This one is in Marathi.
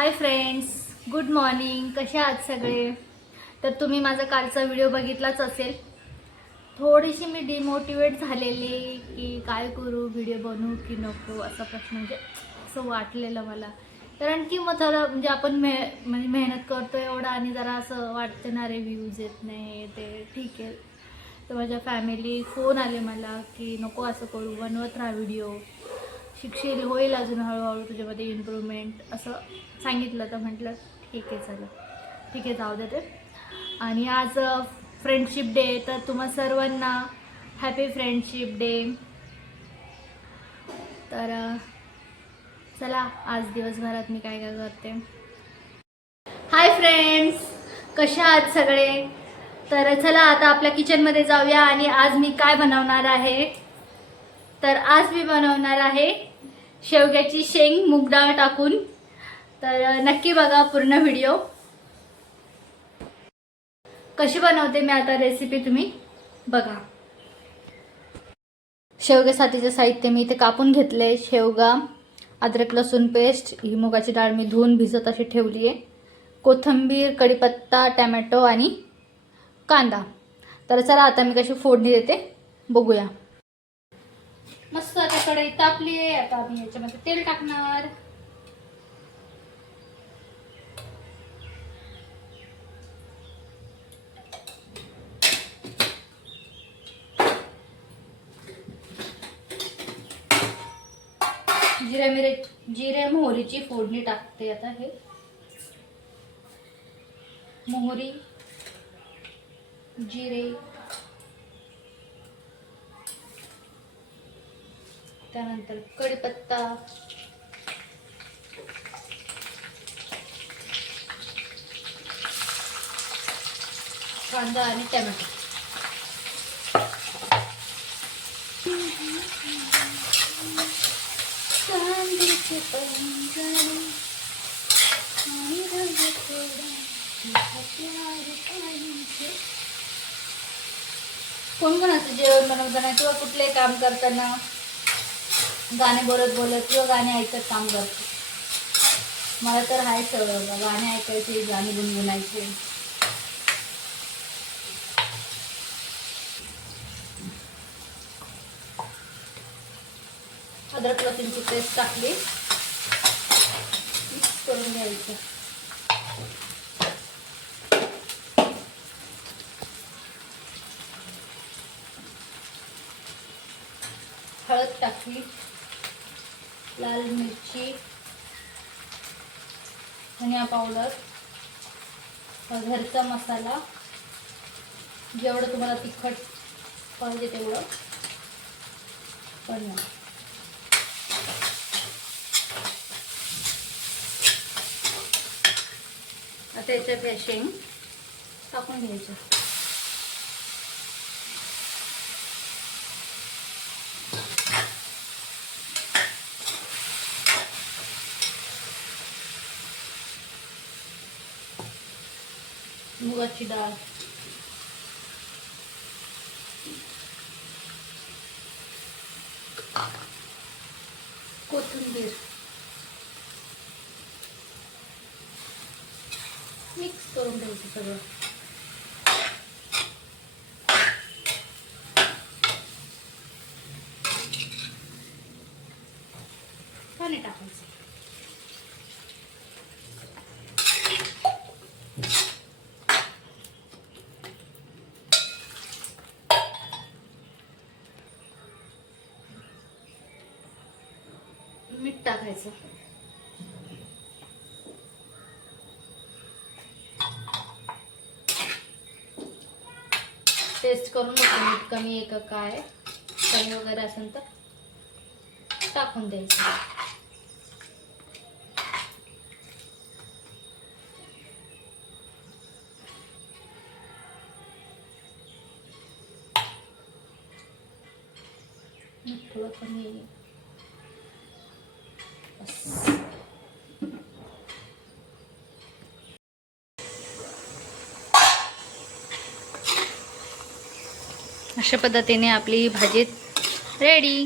हाय फ्रेंड्स गुड मॉर्निंग कसे आहात सगळे? तर तुम्ही माझा कालचा व्हिडिओ बघितलाच असेल. थोडीशी मी डिमोटिवेट झालेली की काय करू व्हिडिओ बनवू की नको असा प्रश्न म्हणजे असं वाटलेलं मला. कारण की मग जरा म्हणजे आपण मे म्हणजे मेहनत करतो एवढं आणि जरा असं वाटतं ना रे व्ह्यूज येत नाही ते ठीक आहे. तर माझ्या फॅमिली फोन आले मला की नको असं करू बनवत राहा व्हिडिओ शिकशील होईल अजून हळूहळू तुझ्यामध्ये इम्प्रूव्हमेंट असं सांगितलं तर म्हटलं ठीक आहे चला. ठीक आहे जाऊ दे ते. आणि आज फ्रेंडशिप डे तर तुम्हा सर्वांना हॅपी फ्रेंडशिप डे तर चला आज दिवसभरात मी काय काय करते. हाय फ्रेंड्स कशा आहात सगळे? तर चला आता आपल्या किचनमध्ये जाऊया आणि आज मी काय बनवणार आहे? तर आज मी बनवणार आहे शेवग्याची शेंग मूग डाळ टाकून. तर नक्की बघा पूर्ण व्हिडिओ. कशी बनवते मी आता रेसिपी तुम्ही? बघा. शेवग्यासाठीचे साहित्य मी इथे कापून घेतले. शेवगा अद्रक लसूण पेस्ट ही मुगाची डाळ मी धुवून भिजत अशी ठेवली आहे. कोथिंबीर कढीपत्ता टॅमॅटो आणि कांदा. तर चला आता मी कशी फोडणी देते बघूया. कढई तापली आहे, आता मी याच्यामध्ये तेल टाकणार. जिरे मिरे, जिरे मोहरीची फोडणी टाकते आता हे. मोहरी, जिरे त्यानंतर कढीपत्ता. कांदा आणि टमॅटो. कोण कोण असं जेवण बनवताना किंवा कुठलंही काम करताना गाणे बोलत बोलत किंवा गाणे ऐकत काम करते. मला तर आहे सवय गाणे ऐकायचे गाणे गुणगुणायचे अद्रक लसूणची पेस्ट टाकली. मिक्स करून घ्यायचं. हळद टाकली. लाल मिरची धनिया पावडर घरचा मसाला. जेवढं तुम्हाला तिखट पाहिजे तेवढं पण आता याच्या हे टाकून घ्यायचं. मुगाची डाळ. कोथिंबीर. मिक्स करून द्यायचं सगळं. पाणी टाकायचं. मीठ टाकायचं. टेस्ट करून मीठ कमी आहे का काय. कमी वगैरे असेल तर टाकून द्यायचं. थोडं कमी येईल अशा पद्धतीने आपली भाजी रेडी